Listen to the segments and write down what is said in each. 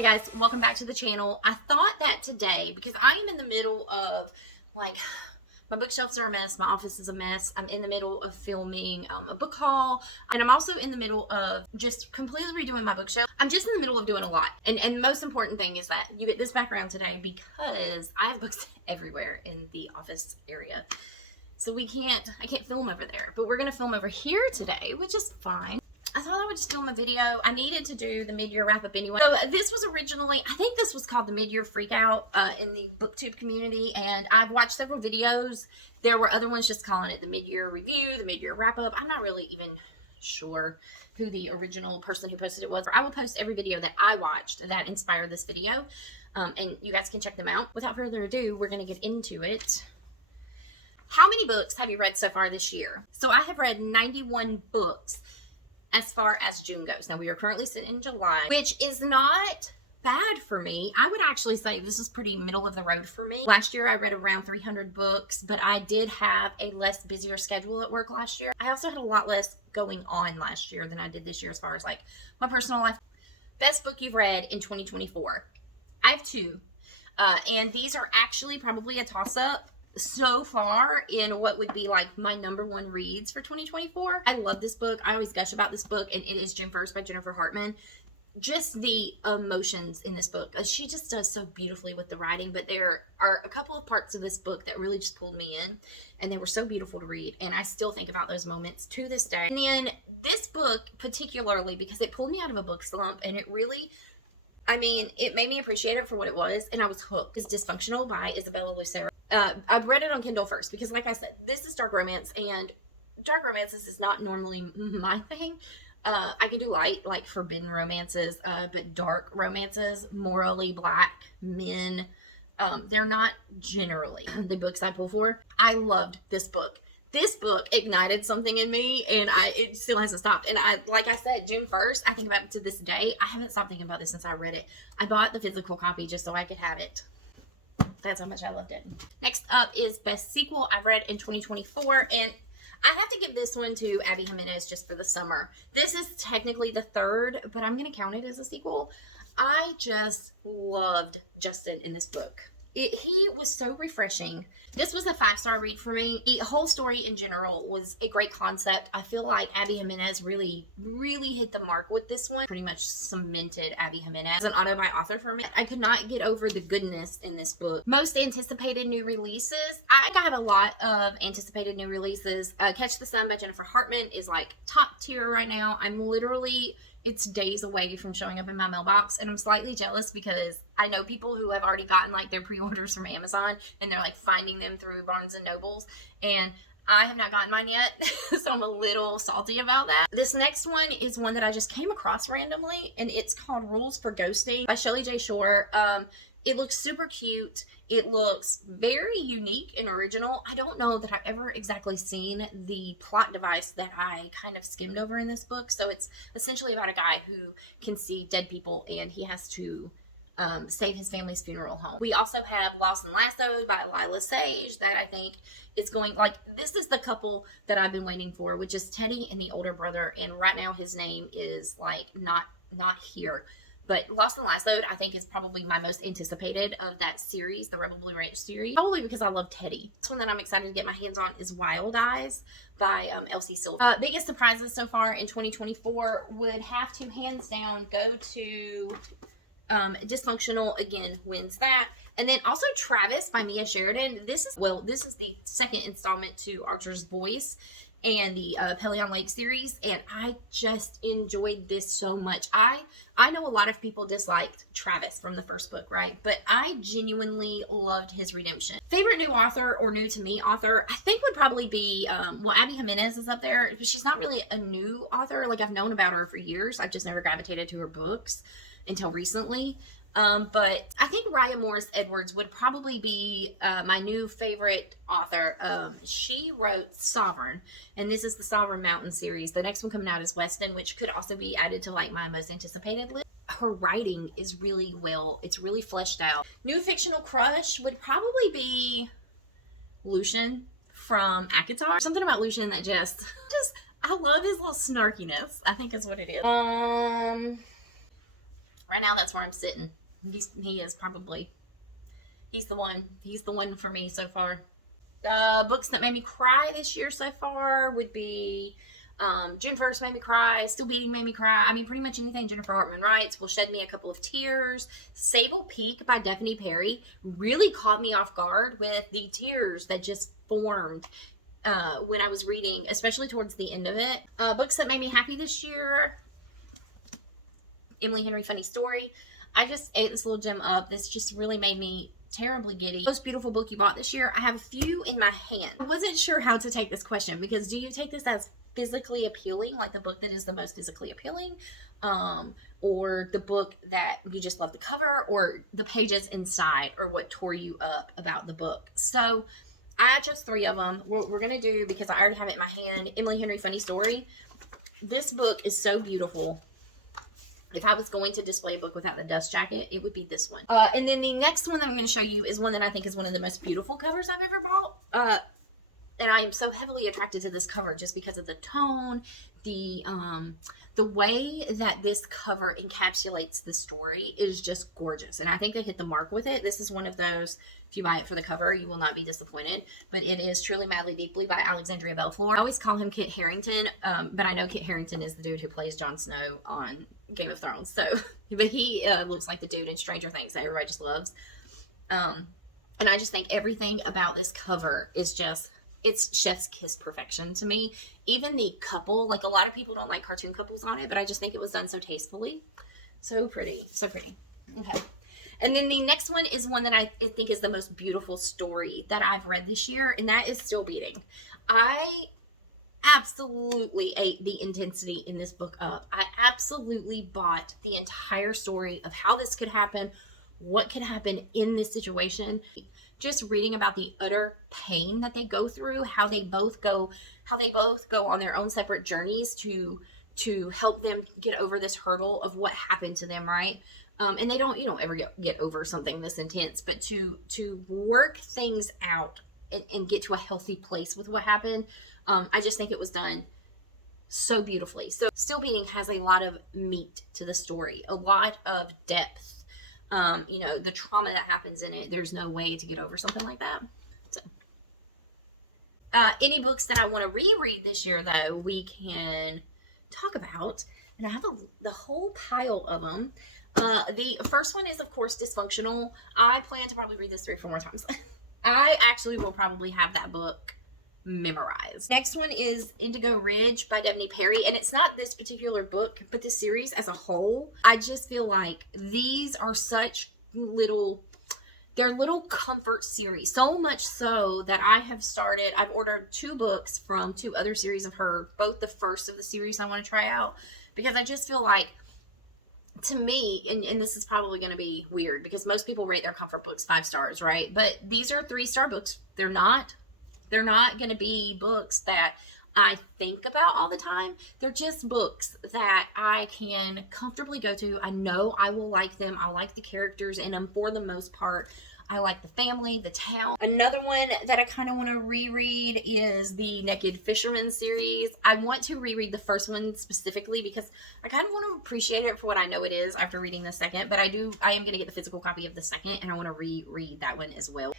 Hey guys, welcome back to the channel. I thought that today, because I am in the middle of, like, my bookshelves are a mess, my office is a mess, I'm in the middle of filming a book haul, and I'm also in the middle of just completely redoing my bookshelf. I'm just in the middle of doing a lot, and the most important thing is that you get this background today because I have books everywhere in the office area. So I can't film over there, but we're going to film over here today, which is fine. I thought I would just film a video. I needed to do the mid-year wrap-up anyway. So this was originally, I think this was called the mid-year freakout in the booktube community, and I've watched several videos. There were other ones just calling it the mid-year review, the mid-year wrap-up. I'm not really even sure who the original person who posted it was. I will post every video that I watched that inspired this video, and you guys can check them out. Without further ado, we're going to get into it. How many books have you read so far this year? So I have read 91 books as far as June goes. Now, we are currently sitting in July, which is not bad for me. I would actually say this is pretty middle of the road for me. Last year, I read around 300 books, but I did have a less busier schedule at work last year. I also had a lot less going on last year than I did this year as far as, like, my personal life. Best book you've read in 2024. I have two, and these are actually probably a toss-up so far in what would be like my #1 reads for 2024. I love this book. I always gush about this book, and it is June 1st by Jennifer Hartman. Just the emotions in this book. She just does so beautifully with the writing, but there are a couple of parts of this book that really just pulled me in, and they were so beautiful to read, and I still think about those moments to this day. And then this book particularly, because it pulled me out of a book slump, and it really, it made me appreciate it for what it was, and I was hooked. It's Dysfunctional by Isabella Lucero. I've read it on Kindle first because, like I said, this is dark romance, and dark romances is not normally my thing. I can do light, like forbidden romances, but dark romances, morally black men, they're not generally the books I pull for. I loved this book. This book ignited something in me, and it still hasn't stopped. And like I said, June 1st, I think about it to this day. I haven't stopped thinking about this since I read it. I bought the physical copy just so I could have it. That's how much I loved it. Next up is Best Sequel I've read in 2024, and I have to give this one to Abby Jimenez just for the summer. This is technically the third, but I'm going to count it as a sequel. I just loved Justin in this book. He was so refreshing. This was a 5-star read for me. The whole story in general was a great concept. I feel like Abby Jimenez really hit the mark with this one. Pretty much cemented Abby Jimenez as an auto-buy author for me. I could not get over the goodness in this book. Most anticipated new releases. I think I have a lot of anticipated new releases. Catch the Sun by Jennifer Hartman is like top tier right now. It's days away from showing up in my mailbox, and I'm slightly jealous because I know people who have already gotten like their pre-orders from Amazon, and they're like finding them through Barnes and Nobles, and I have not gotten mine yet, so I'm a little salty about that. This next one is one that I just came across randomly, and it's called Rules for Ghosting by Shelley J. Shore. It looks super cute. It looks very unique and original. I don't know that I've ever exactly seen the plot device that I kind of skimmed over in this book. So it's essentially about a guy who can see dead people, and he has to save his family's funeral home. We also have Lost and Lassoed by Lila Sage that I think is going, like, this is the couple that I've been waiting for, which is Teddy and the older brother. And right now his name is like not here. But Lost and Lassoed, I think, is probably my most anticipated of that series, the Rebel Blue Ranch series. Probably because I love Teddy. This one that I'm excited to get my hands on is Wild Eyes by Elsie Silver. Biggest surprises so far in 2024 would have to, hands down, go to Dysfunctional. Again, wins that. And then also Travis by Mia Sheridan. This is the second installment to Archer's Voice and the Pelion Lake series, and I just enjoyed this so much. I know a lot of people disliked Travis from the first book, right? But I genuinely loved his redemption. Favorite new author or new to me author, I think would probably be, Abby Jimenez is up there, but she's not really a new author. Like, I've known about her for years. I've just never gravitated to her books until recently. But I think Raya Morris Edwards would probably be my new favorite author. She wrote Sovereign, and this is the Sovereign Mountain series. The next one coming out is Weston, which could also be added to like my most anticipated list. Her writing is it's really fleshed out. New fictional crush would probably be Lucian from ACOTAR. Something about Lucian that just I love his little snarkiness, I think is what it is. Right now, that's where I'm sitting. He is probably, he's the one. He's the one for me so far. Books that made me cry this year so far would be June 1st made me cry, Still Beating made me cry. I mean, pretty much anything Jennifer Hartman writes will shed me a couple of tears. Sable Peak by Daphne Perry really caught me off guard with the tears that just formed when I was reading, especially towards the end of it. Books that made me happy this year, Emily Henry Funny Story. I just ate this little gem up. This just really made me terribly giddy. Most beautiful book you bought this year. I have a few in my hand. I wasn't sure how to take this question, because do you take this as physically appealing, like the book that is the most physically appealing, or the book that you just love the cover, or the pages inside, or what tore you up about the book? So I chose 3 of them. We're gonna do, because I already have it in my hand, Emily Henry Funny Story. This book is so beautiful. If I was going to display a book without the dust jacket, it would be this one. And then the next one that I'm going to show you is one that I think is one of the most beautiful covers I've ever bought. And I am so heavily attracted to this cover just because of the tone, the way that this cover encapsulates the story is just gorgeous. And I think they hit the mark with it. This is one of those, if you buy it for the cover, you will not be disappointed. But it is Truly Madly Deeply by Alexandria Belfleur. I always call him Kit Harington, but I know Kit Harington is the dude who plays Jon Snow on Game of Thrones. So, but he looks like the dude in Stranger Things that everybody just loves. And I just think everything about this cover is just, it's chef's kiss perfection to me. Even the couple, like a lot of people don't like cartoon couples on it, but I just think it was done so tastefully. So pretty, so pretty. Okay. And then the next one is one that I think is the most beautiful story that I've read this year, and that is Still Beating. I absolutely ate the intensity in this book up. I absolutely bought the entire story of how this could happen, what could happen in this situation. Just reading about the utter pain that they go through, how they both go on their own separate journeys to help them get over this hurdle of what happened to them, right? And they don't, ever get over something this intense, but to work things out and get to a healthy place with what happened, I just think it was done so beautifully. So Still Beating has a lot of meat to the story, a lot of depth. The trauma that happens in it, there's no way to get over something like that. So, any books that I want to reread this year, though, we can talk about, and I have the whole pile of them. The first one is, of course, Dysfunctional. I plan to probably read this 3 or 4 more times. I actually will probably have that book memorized. Next one is Indigo Ridge by Daphne Perry, and it's not this particular book, but the series as a whole. I just feel like these are such they're little comfort series, so much so that I've ordered 2 books from 2 other series of her, both the first of the series I want to try out, because I just feel like, to me, and this is probably going to be weird because most people rate their comfort books 5 stars, right? But these are 3-star books. They're not going to be books that I think about all the time. They're just books that I can comfortably go to. I know I will like them. I like the characters in them for the most part. I like the family, the town. Another one that I kind of want to reread is the Naked Fisherman series. I want to reread the first one specifically because I kind of want to appreciate it for what I know it is after reading the second. But I am going to get the physical copy of the second, and I want to reread that one as well.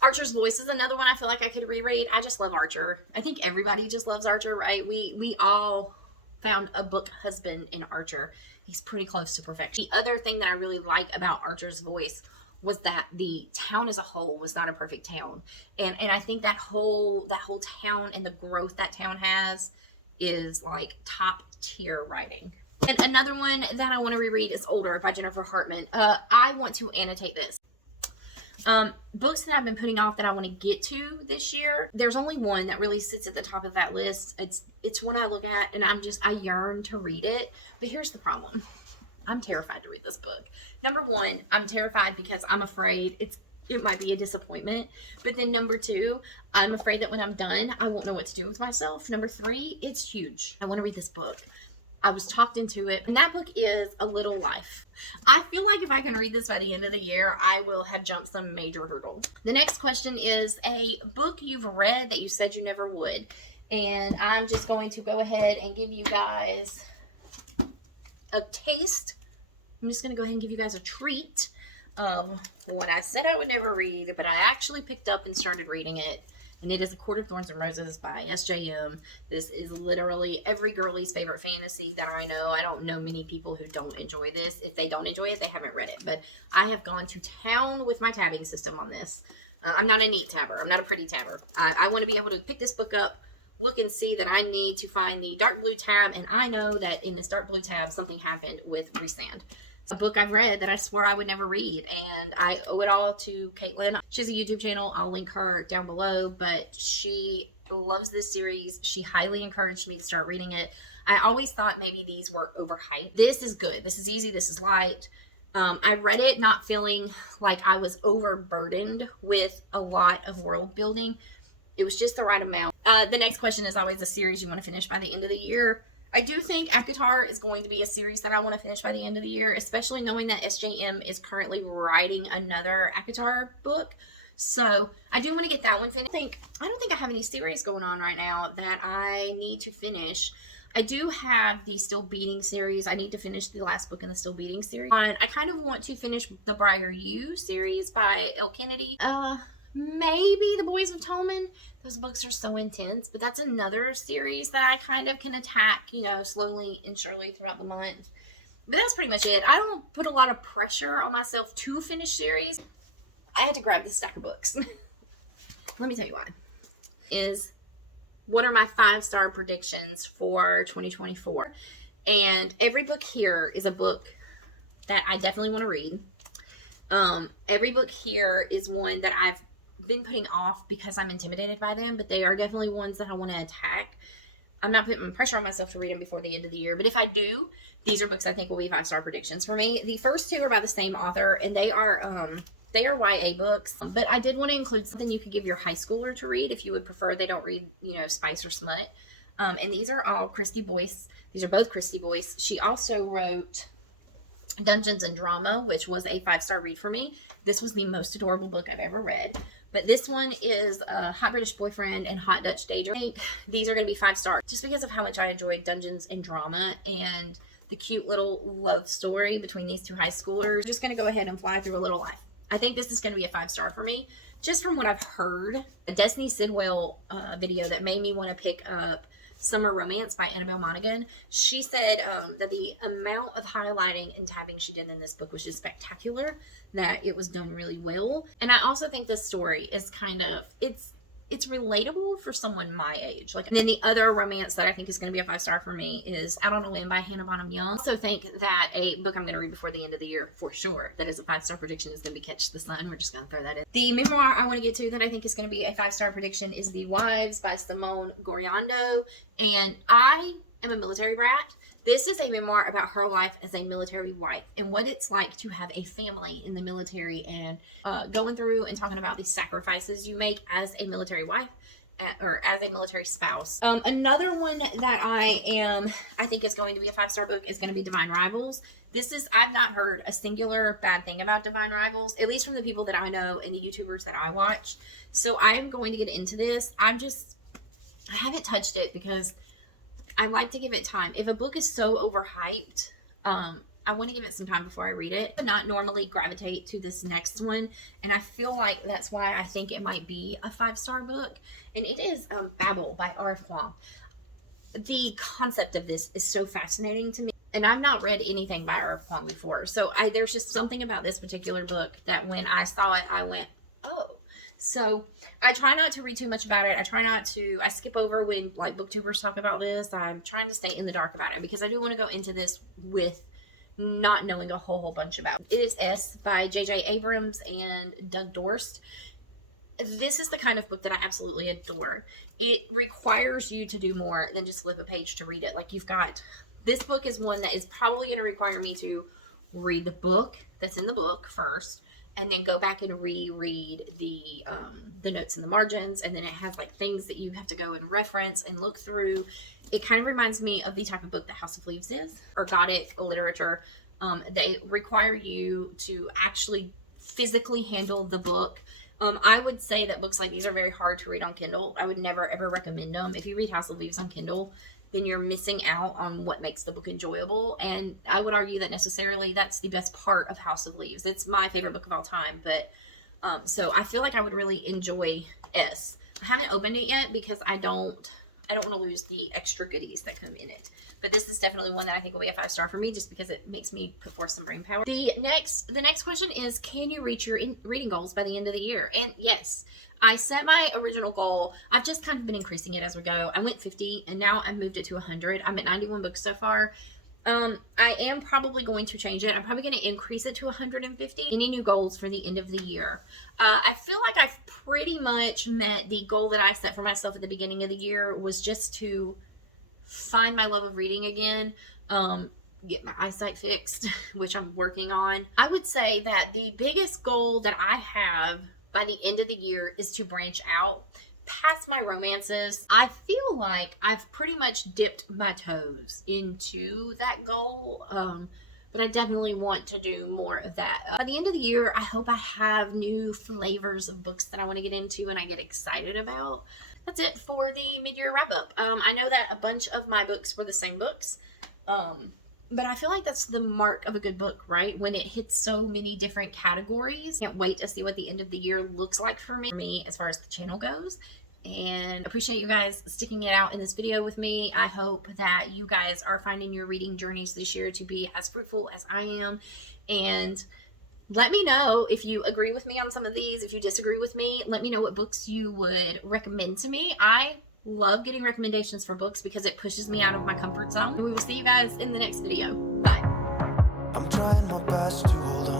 Archer's Voice is another one I feel like I could reread. I just love Archer. I think everybody just loves Archer, right? We all found a book husband in Archer. He's pretty close to perfection. The other thing that I really like about Archer's Voice was that the town as a whole was not a perfect town. And I think that whole town and the growth that town has is like top tier writing. And another one that I want to reread is Older by Jennifer Hartman. I want to annotate this. Books that I've been putting off that I want to get to this year. There's only one that really sits at the top of that list. It's one I look at and I yearn to read it. But here's the problem. I'm terrified to read this book. Number 1, I'm terrified because I'm afraid it might be a disappointment. But then number 2, I'm afraid that when I'm done, I won't know what to do with myself. Number 3, it's huge. I want to read this book. I was talked into it, and that book is A Little Life. I feel like if I can read this by the end of the year, I will have jumped some major hurdles. The next question is a book you've read that you said you never would. And I'm just going to go ahead and give you guys a taste I'm just going to go ahead and give you guys a treat of what I said I would never read, but I actually picked up and started reading it. And it is A Court of Thorns and Roses by SJM. This is literally every girlie's favorite fantasy that I know. I don't know many people who don't enjoy this. If they don't enjoy it, they haven't read it. But I have gone to town with my tabbing system on this. I'm not a neat tabber. I'm not a pretty tabber. I want to be able to pick this book up, look and see that I need to find the dark blue tab, and I know that in this dark blue tab something happened with Resand. It's a book I've read that I swore I would never read, and I owe it all to Caitlin. She has a YouTube channel. I'll link her down below, but she loves this series. She highly encouraged me to start reading it. I always thought maybe these were overhyped. This is good. This is easy. This is light. I read it not feeling like I was overburdened with a lot of world building. It was just the right amount. The next question is always a series you want to finish by the end of the year. I do think ACOTAR is going to be a series that I want to finish by the end of the year, especially knowing that SJM is currently writing another ACOTAR book. So I do want to get that one finished. I don't think I have any series going on right now that I need to finish. I do have the Still Beating series. I need to finish the last book in the Still Beating series. And I kind of want to finish the Briar U series by L. Kennedy. Maybe The Boys of Tolman. Those books are so intense, but that's another series that I kind of can attack, you know, slowly and surely throughout the month. But that's pretty much it. I don't put a lot of pressure on myself to finish series. I had to grab this stack of books. Let me tell you why. What are my 5-star predictions for 2024? And every book here is a book that I definitely want to read. Every book here is one that I've been putting off because I'm intimidated by them, but they are definitely ones that I want to attack. I'm not putting pressure on myself to read them before the end of the year, but if I do, these are books I think will be 5-star predictions for me. The first two are by the same author, and they are YA books, but I did want to include something you could give your high schooler to read if you would prefer they don't read, you know, spice or smut. And these are all Christy Boyce. These are both Christy Boyce. She also wrote Dungeons and Drama, which was a 5-star read for me. This was the most adorable book I've ever read. But this one is Hot British Boyfriend and Hot Dutch Daydream. I think these are going to be 5-star just because of how much I enjoyed Dungeons and Drama and the cute little love story between these two high schoolers. Just going to go ahead and fly through a little life. I think this is going to be a 5-star for me, just from what I've heard. A Destiny Sidwell video that made me want to pick up Summer Romance by Annabelle Monaghan. She said that the amount of highlighting and tabbing she did in this book was just spectacular, that it was done really well. And I also think this story is kind of, it's relatable for someone my age. And then the other romance that I think is going to be a 5-star for me is Out on a Limb by Hannah Bonham Young. I also think that a book I'm going to read before the end of the year, for sure, that is a 5-star prediction is going to be Catch the Sun. We're just going to throw that in. The memoir I want to get to that I think is going to be a 5-star prediction is The Wives by Simone Goriando. And I am a military brat. This is a memoir about her life as a military wife and what it's like to have a family in the military, and going through and talking about the sacrifices you make as a military wife or as a military spouse. Another one that I think is going to be a 5-star book is going to be Divine Rivals. I've not heard a singular bad thing about Divine Rivals, at least from the people that I know and the YouTubers that I watch. So I am going to get into this. I haven't touched it because I like to give it time. If a book is so overhyped, I want to give it some time before I read it. I not normally gravitate to this next one, and I feel like that's why I think it might be a 5-star book. And it is Babel by R.F. Kuang. The concept of this is so fascinating to me, and I've not read anything by R.F. Kuang before. So there's just something about this particular book that when I saw it, I went, oh. So I try not to read too much about it. I skip over when booktubers talk about this. I'm trying to stay in the dark about it because I do want to go into this with not knowing a whole bunch about it. It is S by J.J. Abrams and Doug Dorst. This is the kind of book that I absolutely adore. It requires you to do more than just flip a page to read it. This book is one that is probably going to require me to read the book that's in the book first, and then go back and reread the notes in the margins, and then it has things that you have to go and reference and look through. It kind of reminds me of the type of book that House of Leaves is, or Gothic literature. They require you to actually physically handle the book I would say that books like these are very hard to read on Kindle. I would never ever recommend them. If you read House of Leaves on Kindle, then you're missing out on what makes the book enjoyable. And I would argue that necessarily that's the best part of House of Leaves. It's my favorite book of all time. But so I feel like I would really enjoy S. I haven't opened it yet because I don't want to lose the extra goodies that come in it. But this is definitely one that I think will be a 5-star for me just because it makes me put forth some brain power. The next question is, can you reach your reading goals by the end of the year? And yes, I set my original goal. I've just kind of been increasing it as we go. I went 50 and now I've moved it to 100. I'm at 91 books so far. I am probably going to change it. I'm probably going to increase it to 150. Any new goals for the end of the year? I feel like I've pretty much met the goal that I set for myself at the beginning of the year, was just to find my love of reading again, get my eyesight fixed, which I'm working on. I would say that the biggest goal that I have by the end of the year is to branch out past my romances. I feel like I've pretty much dipped my toes into that goal, but I definitely want to do more of that. By the end of the year, I hope I have new flavors of books that I want to get into and I get excited about. That's it for the mid-year wrap-up. I know that a bunch of my books were the same books, but I feel like that's the mark of a good book, right? When it hits so many different categories. Can't wait to see what the end of the year looks like for me as far as the channel goes. And appreciate you guys sticking it out in this video with me. I hope that you guys are finding your reading journeys this year to be as fruitful as I am. And let me know if you agree with me on some of these. If you disagree with me, let me know what books you would recommend to me. I love getting recommendations for books because it pushes me out of my comfort zone. And we will see you guys in the next video. Bye. I'm trying my best to hold on.